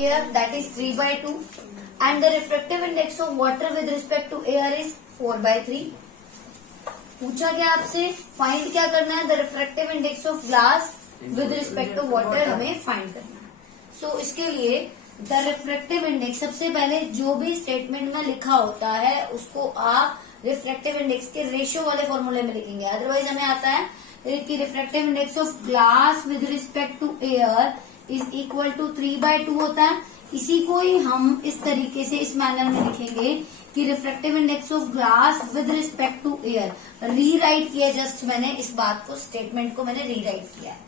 air, that is 3/2, and the refractive index of water with respect to air is 4/3. पूछा गया आपसे find क्या करना है, the refractive index of glass with respect to water हमें find करना है। सो इसके लिए द रिफ्रैक्टिव इंडेक्स, सबसे पहले जो भी स्टेटमेंट में लिखा होता है उसको आप रिफ्रैक्टिव इंडेक्स के रेशियो वाले फॉर्मूले में लिखेंगे। अदरवाइज हमें आता है कि refractive index of glass with respect to air is equal to 3/2 होता है। इसी को ही हम इस तरीके से इस मैनर में लिखेंगे कि refractive index of glass with respect to air, rewrite किया जस्ट मैंने इस बात को, स्टेटमेंट को मैंने रीराइट किया है।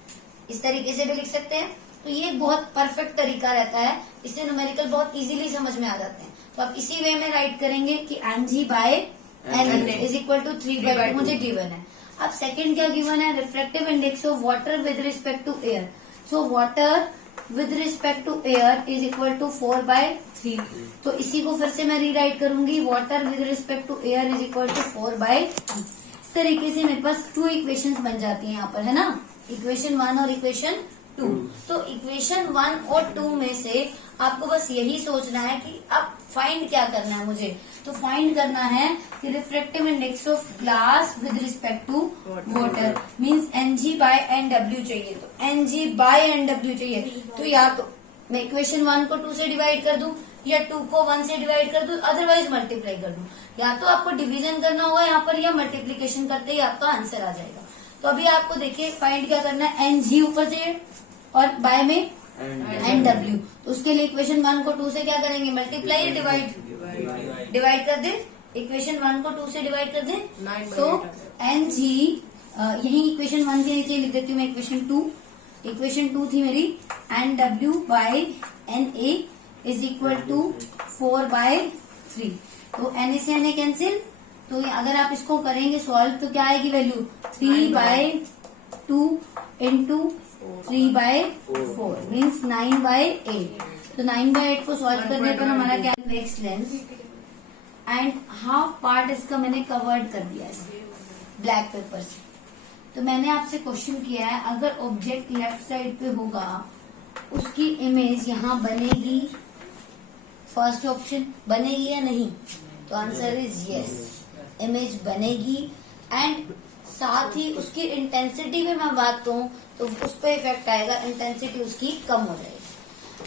इस तरीके से भी लिख सकते हैं। तो ये बहुत परफेक्ट तरीका रहता है, इससे न्यूमेरिकल बहुत इजीली समझ में आ जाते हैं। तो आप इसी वे में राइट करेंगे कि Ng by N is equal to 3/2 मुझे गिवन है। अब सेकंड क्या गिवन है, refractive index of water with respect to air. So water with respect to air is equal to 4/3। तो इसी को फिर से मैं रीराइट करूंगी, water with respect to air is equal to 4/3। इस तरीके से मेरे पास 2 इक्वेशंस बन जाती हैं यहाँ पर, है ना, इक्वेशन 1 और इक्वेशन 2। तो इक्वेशन 1 और 2 में से आपको बस यही सोचना है कि अब फाइंड क्या करना है मुझे। तो फाइंड करना है कि refractive index of glass with respect to water means Ng by NW चाहिए। तो Ng बाय NW चाहिए, तो या तो मैं इक्वेशन 1 को 2 से डिवाइड कर दूं या 2 को 1 से डिवाइड कर दूं, अदरवाइज मल्टीप्लाई कर दूं। या तो आपको डिवीजन करना होगा यहाँ पर या मल्टीप्लीकेशन करते ही आपका आंसर आ जाएगा। तो अभी आपको देखिए फाइंड क्या करना है, Ng ऊपर से और बाय में NW। तो उसके लिए इक्वेशन 1 को 2 से क्या करेंगे, मल्टीप्लाई या डिवाइड कर दे। इक्वेशन 1 को 2 से डिवाइड कर दे। सो Ng यही इक्वेशन 1 के नीचे लिख देती हूँ मैं इक्वेशन 2। इक्वेशन 2 थी मेरी NW by NA is equal to 4/3। तो NA से NA कैंसिल, तो अगर आप इसको करेंगे सॉल्व तो क्या आएगी वैल्यू, 3/2 इंटू 3/4 मीन्स 9/8। तो 9/8 को सॉल्व करने पर हमारा क्या, next lens and half part इसका मैंने कवर्ड कर दिया है ब्लैक पेपर से। तो मैंने आपसे क्वेश्चन किया है, अगर ऑब्जेक्ट लेफ्ट साइड पे होगा उसकी इमेज यहाँ बनेगी, फर्स्ट ऑप्शन बनेगी या नहीं, तो आंसर इज यस, इमेज बनेगी। एंड साथ ही उसकी इंटेंसिटी में मैं बात कहूँ तो उस पर इफेक्ट आएगा, इंटेंसिटी उसकी कम हो जाएगी।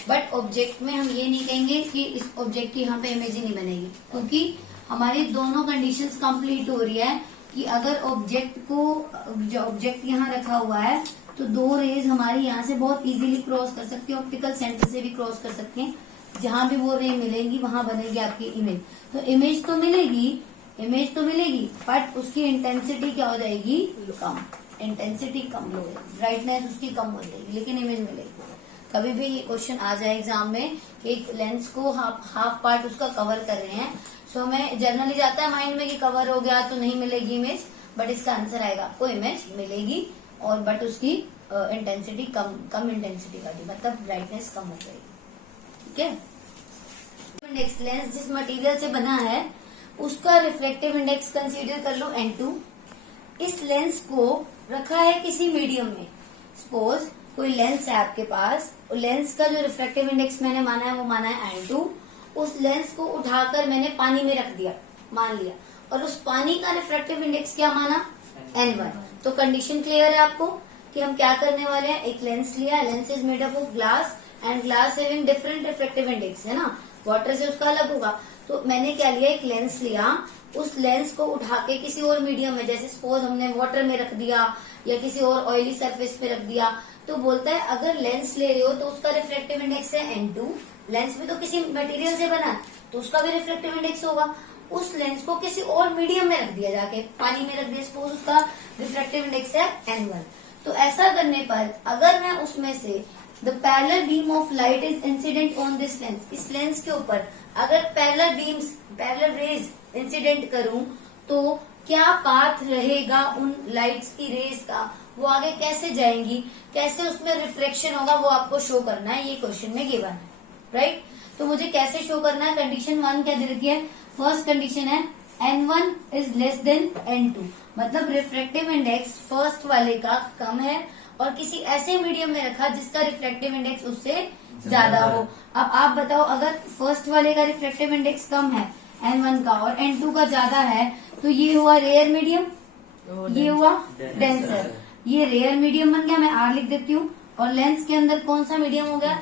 बट ऑब्जेक्ट में हम ये नहीं कहेंगे कि इस ऑब्जेक्ट की यहाँ पे इमेज ही नहीं बनेगी, क्योंकि हमारी दोनों कंडीशंस कंप्लीट हो रही है कि अगर ऑब्जेक्ट को, जो ऑब्जेक्ट यहाँ रखा हुआ है, तो 2 रेज हमारी यहाँ से बहुत इजीली क्रॉस कर सकती है, ऑप्टिकल सेंटर से भी क्रॉस कर सकते हैं। जहां भी वो रे मिलेंगी वहां बनेगी आपकी इमेज। तो इमेज तो मिलेगी बट उसकी इंटेंसिटी क्या हो जाएगी, कम, इंटेंसिटी कम हो जाएगी, ब्राइटनेस उसकी कम हो जाएगी, लेकिन इमेज मिलेगी। कभी भी ये क्वेश्चन आ जाए एग्जाम में कि एक लेंस को हाफ पार्ट उसका कवर कर रहे हैं, सो हमें जनरली जाता है माइंड में कि कवर हो गया तो नहीं मिलेगी इमेज, बट इसका आंसर आएगा आपको इमेज मिलेगी, और बट उसकी इंटेंसिटी कम इंटेंसिटी का, मतलब ब्राइटनेस कम हो जाएगी। ठीक है, इंडेक्स लेंस जिस मटेरियल से बना है उसका रिफ्लेक्टिव इंडेक्स कंसीडर कर लो N2। इस लेंस को रखा है किसी मीडियम में, सपोज कोई लेंस है आपके पास, लेंस का जो रिफ्लेक्टिव इंडेक्स मैंने माना है वो माना है N2। उस लेंस को उठाकर मैंने पानी में रख दिया, मान लिया, और उस पानी का रिफ्लेक्टिव इंडेक्स क्या माना, N1। तो कंडीशन क्लियर है आपको कि हम क्या करने वाले हैं, एक लेंस लिया, lens is made up of glass and glass having different reflective index, है ना, वाटर से उसका अलग होगा। तो मैंने क्या लिया, एक लेंस लिया, उस लेंस को उठा के किसी और मीडियम में, जैसे सपोज हमने वाटर में रख दिया या किसी और ऑयली सरफेस पे रख दिया, तो बोलता है अगर लेंस ले रहे हो तो उसका रिफ्लेक्टिव इंडेक्स है N2। लेंस भी तो किसी मटेरियल से बना है तो उसका भी रिफ्लेक्टिव इंडेक्स होगा। उस लेंस को किसी और मीडियम में रख दिया, जाके पानी में रख दिया, सपोज उसका रिफ्लेक्टिव इंडेक्स है N1। तो ऐसा करने पर अगर मैं उसमें से the parallel beam of light is incident on this lens, इस लेंस के ऊपर अगर पैरेलल रेज इंसिडेंट करूं तो क्या पाथ रहेगा उन लाइट्स की रेज का, वो आगे कैसे जाएंगी, कैसे उसमें रिफ्लेक्शन होगा, वो आपको शो करना है। ये क्वेश्चन में गिवन है, राइट। तो मुझे कैसे शो करना है, कंडीशन 1 क्या दे रखी है, फर्स्ट कंडीशन है N1 is less than N2, मतलब रिफ्लेक्टिव इंडेक्स फर्स्ट वाले का कम है और किसी ऐसे मीडियम में रखा जिसका रिफ्लेक्टिव इंडेक्स उससे ज्यादा हो। अब आप बताओ, अगर फर्स्ट वाले का रिफ्लेक्टिव इंडेक्स कम है N1 का और N2 का ज्यादा है, तो ये हुआ रेयर मीडियम, ये हुआ डेंसर। ये रेयर मीडियम बन गया, मैं R लिख देती हूँ। और लेंस के अंदर कौन सा मीडियम हो गया?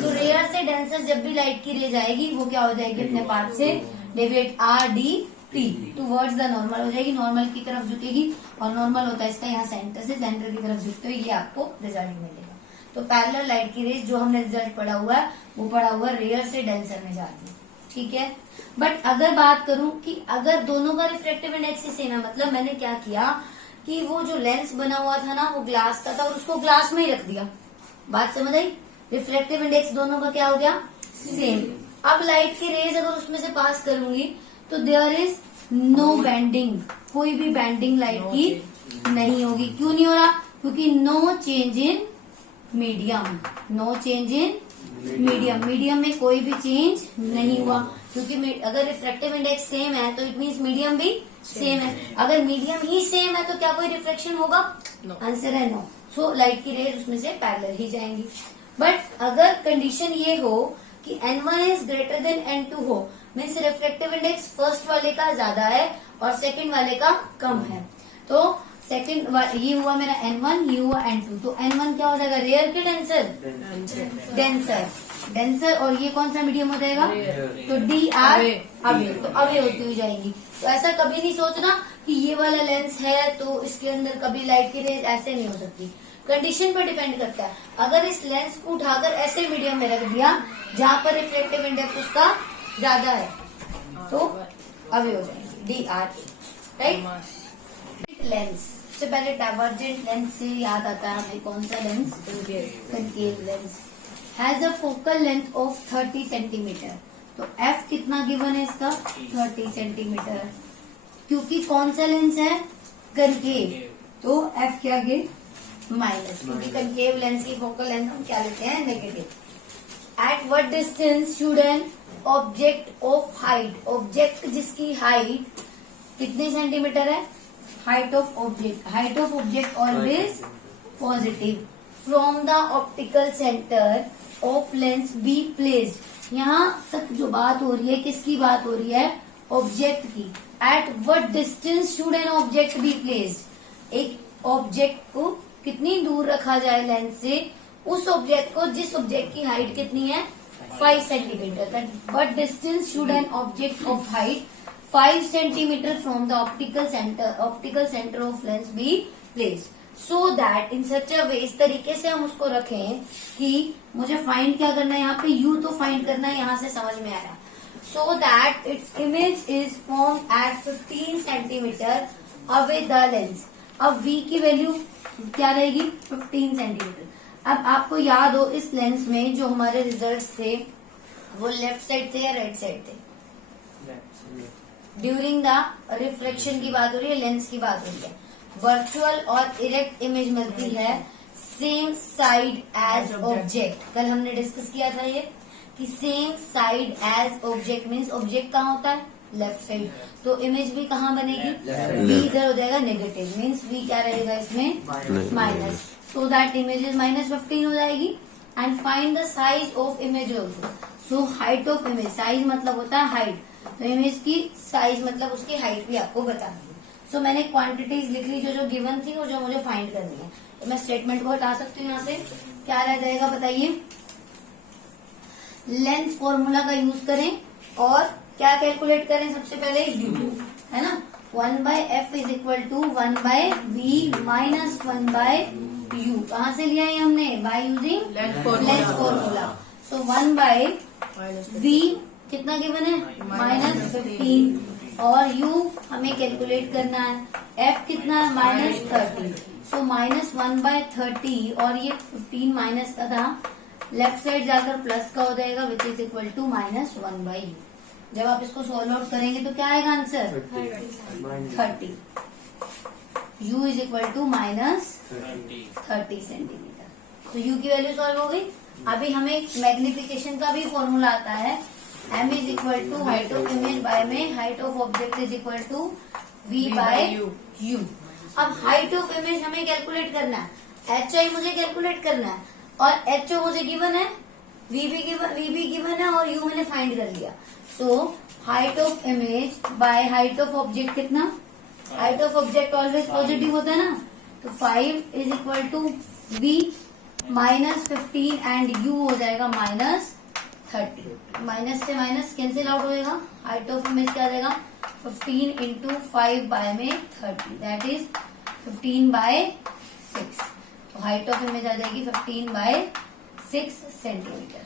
तो रेयर से डेंसर जब भी लाइट की रे जाएगी वो क्या हो जाएगी? अपने पाथ से deviate RDP towards the normal हो जाएगी, नॉर्मल की तरफ झुकेगी। और नॉर्मल होता है इसका यहाँ सेंटर से सेंटर की तरफ झुकते हुए ये आपको रिजल्ट मिलेगा। तो पैरेलल लाइट की रेज जो हमने रिजल्ट पढ़ा हुआ है वो पढ़ा हुआ रेयर से डेंसर में जाती है, ठीक है। बट अगर बात करूं कि अगर दोनों का रिफ्लेक्टिव इंडेक्स ही सेम है, मतलब मैंने क्या किया कि वो जो लेंस बना हुआ था ना वो ग्लास का था और उसको ग्लास में ही रख दिया। बात समझ आई? रिफ्लेक्टिव इंडेक्स दोनों का क्या हो गया? सेम। अब लाइट की रेज अगर उसमें से पास करूंगी तो देयर इज नो बेंडिंग, कोई भी बेंडिंग लाइट की नहीं होगी। क्यों नहीं हो रहा? क्योंकि no change in medium, no change in medium, medium में कोई भी चेंज नहीं हुआ। क्योंकि अगर रिफ्लेक्टिव इंडेक्स सेम है तो इट मीन्स मीडियम भी सेम है। अगर मीडियम ही सेम है तो क्या कोई रिफ्लेक्शन होगा? आंसर है नो। सो लाइट की रेज उसमें से पैरेलल ही जाएंगी। बट अगर कंडीशन ये हो कि N1 is greater than N2 हो, मीन्स रिफ्लेक्टिव इंडेक्स फर्स्ट वाले का ज्यादा है और सेकंड वाले का कम है, तो सेकंड ये हुआ मेरा N1, ये हुआ N2। तो N1 क्या हो जाएगा? रेयर के डेंसर? Denser, denser. और ये कौन सा मीडियम हो जाएगा? तो DR अवे, तो अवे होती हुई जाएंगी। तो ऐसा कभी नहीं सोचना कि ये वाला लेंस है तो इसके अंदर कभी लाइट की रेज ऐसे नहीं हो सकती। कंडीशन पर डिपेंड करता है। अगर इस लेंस को उठाकर ऐसे मीडियम में रख दिया जहाँ पर रिफ्लेक्टिव इंडेक्स उसका ज्यादा है तो अवे हो जाएंगे, DR, राइट। लेंस सबसे पहले डाइवर्जेंट लेंस से याद आता है हमें कौन सा lens? Concave lens. Has a focal length of 30 centimetre. तो F कितना गिवन है इसका? 30 सेंटीमीटर। क्योंकि कौन सा लेंस है? कनकेव, तो F क्या गे? माइनस, क्योंकि कनकेव लेंस की फोकल लेंथ हम क्या लेते हैं? Negative. At what distance should an object of height, object जिसकी हाइट कितने सेंटीमीटर है? Height of object, height of object always positive, from the optical centre of lens be placed. यहाँ तक जो बात हो रही है किसकी बात हो रही है? ऑब्जेक्ट की। At what distance should an object be placed, एक ऑब्जेक्ट को कितनी दूर रखा जाए लेंस से? उस ऑब्जेक्ट को जिस ऑब्जेक्ट की हाइट कितनी है? 5 centimetre. What distance should an object of height 5 centimetre from the optical centre of lens be placed, so that in such a way, इस तरीके से हम उसको रखें कि मुझे फाइंड क्या करना है? यहाँ पे U तो फाइंड करना है, यहाँ से समझ में आया। So that its image is form at 15 centimetre away the lens. अब V की वैल्यू क्या रहेगी? 15 सेंटीमीटर। अब आपको याद हो इस लेंस में जो हमारे रिजल्ट्स थे वो लेफ्ट साइड थे या राइट साइड थे? ड्यूरिंग द रिफ्लेक्शन की बात हो रही है, लेंस की बात हो रही है। वर्चुअल और इरेक्ट इमेज मिलती है सेम साइड एज ऑब्जेक्ट। कल हमने डिस्कस किया था ये कि same side as object means object कहाँ होता है? Left side. तो इमेज भी कहाँ बनेगी? V इधर हो जाएगा नेगेटिव, मीन्स V क्या रहेगा इसमें? Minus. So that image is -15 हो जाएगी। And find the size of image also. So height of image, size मतलब होता है हाइट, तो इमेज की साइज मतलब उसकी हाइट भी आपको बता दी। सो मैंने क्वांटिटीज लिख ली जो गिवन थी और जो मुझे फाइंड करनी है। तो मैं स्टेटमेंट को हटा सकती हूँ यहाँ से। क्या रह जाएगा बताइए? लेंस फॉर्मूला का यूज करें और क्या कैलकुलेट करें? सबसे पहले U, है ना? 1/F is equal to 1/V minus 1/U। कहाँ से लिया है हमने? By using lens formula. So 1/V कितना गिवन है? -15 और U हमें कैलकुलेट करना है। F कितना? -30। सो -1/30 और ये 15 माइनस का था, लेफ्ट साइड जाकर प्लस का हो जाएगा which is equal to -1/U। जब आप इसको सॉल्व आउट करेंगे तो क्या आएगा answer? 30। U is equal to -30 centimetre. तो U की वैल्यू सॉल्व हो गई। अभी हमें मैग्निफिकेशन का भी फॉर्मूला आता है। M is equal to height of image by में height of object is equal to V by U। अब हाइट ऑफ इमेज हमें कैलकुलेट करना है, HI मुझे कैलकुलेट करना है और HO मुझे गिवन है वी भी गिवन है और यू मैंने फाइंड कर लिया. So height of image by height of object कितना, height of object always positive होता है ना, तो 5 is equal to v minus 15 and u हो जाएगा माइनस 30. माइनस से माइनस कैंसिल आउट होएगा. हाइट ऑफ इमेज क्या आ जाएगा 15 इंटू 5 बाय में 30 दैट इज 15 बाय 6. तो हाइट ऑफ इमेज आ जाएगी 15 बाय 6 सेंटीमीटर.